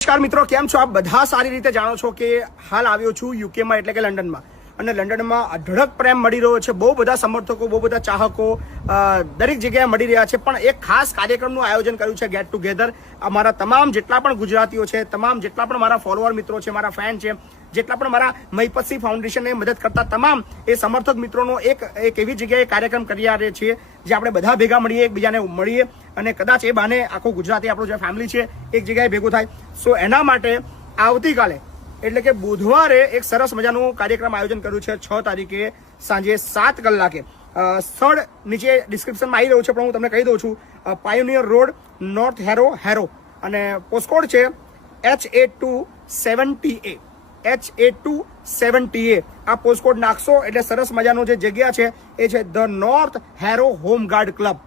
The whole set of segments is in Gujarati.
નમસ્કાર મિત્રો, કેમ છો આપ બધા? સારી રીતે જાણો છો કે હાલ આવ્યો છું યુકેમાં એટલે કે લંડનમાં, અને લંડનમાં અઢળક પ્રેમ મળી રહ્યો છે. બહુ બધા સમર્થકો, બહુ બધા ચાહકો દરેક જગ્યાએ મળી રહ્યા છે. પણ એક ખાસ કાર્યક્રમનું આયોજન કર્યું છે, ગેટ ટુગેધર. અમારા તમામ જેટલા પણ ગુજરાતીઓ છે, તમામ જેટલા પણ મારા ફોલોઅર મિત્રો છે, મારા ફેન છે, જેટલા પણ મારા મહીપતસિંહ ફાઉન્ડેશનને મદદ કરતા તમામ એ સમર્થક મિત્રોનો એક એવી જગ્યાએ કાર્યક્રમ કરી રહ્યા છીએ જે આપણે બધા ભેગા મળીએ, એકબીજાને મળીએ, અને કદાચ એ બાને આખું ગુજરાતી આપણું જે ફેમિલી છે એક જગ્યાએ ભેગું થાય. સો એના માટે આવતીકાલે એટલે કે બુધવારે એક સરસ મજાનું કાર્યક્રમ આયોજન કર્યું છે. 6 તારીખે સાંજે 7 કલાકે. સ્થળ નીચે ડિસ્ક્રિપ્શનમાં આવી રહ્યું છે, પણ હું તમને કહી દઉં છું. પાયોનિયર રોડ, નોર્થ હેરો, અને પોસ્ટકોડ છે HA270A. HA270A. આ પોસ્ટકોડ નાખશો એટલે સરસ મજાનું જે જગ્યા છે એ છે ધ નોર્થ હેરો હોમગાર્ડ ક્લબ.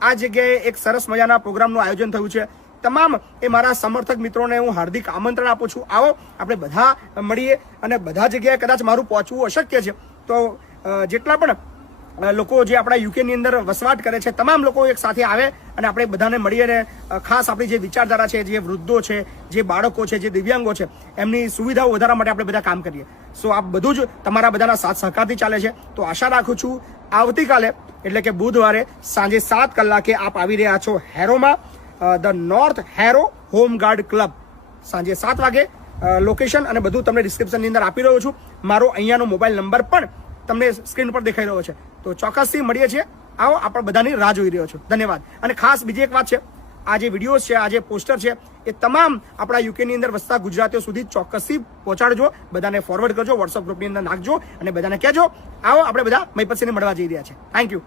આ જગ્યાએ એક સરસ મજાના પ્રોગ્રામનું આયોજન થયું છે. તમામ એ મારા સમર્થક મિત્રોને હું હાર્દિક આમંત્રણ આપું છું. આવો આપણે બધા મળીએ, અને બધા જગ્યાએ કદાચ મારું પહોંચવું અશક્ય છે તો જેટલા પણ લોકો જે આપણા યુકેની અંદર વસવાટ કરે છે તમામ લોકો એક સાથે આવે અને આપણે બધાને મળીએ, અને ખાસ આપણી જે વિચારધારા છે, જે વૃદ્ધો છે, જે બાળકો છે, જે દિવ્યાંગો છે, એમની સુવિધાઓ વધારવા માટે આપણે બધા કામ કરીએ. સો આ બધું જ તમારા બધાના સાથ સહકારથી ચાલે છે. તો આશા રાખું છું આવતીકાલે એટલે કે બુધવારે સાંજે 7 કલાકે આપ આવી રહ્યા છો હેરોમાં, ધ નોર્થ હેરો હોમગાર્ડ ક્લબ. સાંજે 7 વાગે લોકેશન અને બધું તમને ડિસ્ક્રિપ્શનની અંદર આપી રહ્યો છું. મારો અહીંયાનો મોબાઈલ નંબર પણ તમને સ્ક્રીન પર દેખાઈ રહ્યો છે. તો ચોક્કસથી મળીએ છીએ. આવો, આપણે બધાની રાહ જોઈ રહ્યો છું. ધન્યવાદ. અને ખાસ બીજી એક વાત છે, આ જે વિડીયોઝ છે, આ જે પોસ્ટર છે, એ તમામ આપણા યુકેની અંદર વસતા ગુજરાતીઓ સુધી ચોક્કસથી પહોંચાડજો, બધાને ફોરવર્ડ કરજો, વોટ્સઅપ ગ્રુપની અંદર નાખજો, અને બધાને કહેજો આવો આપણે બધા મહીપતસિંહને મળવા જઈ રહ્યા છે. Thank you.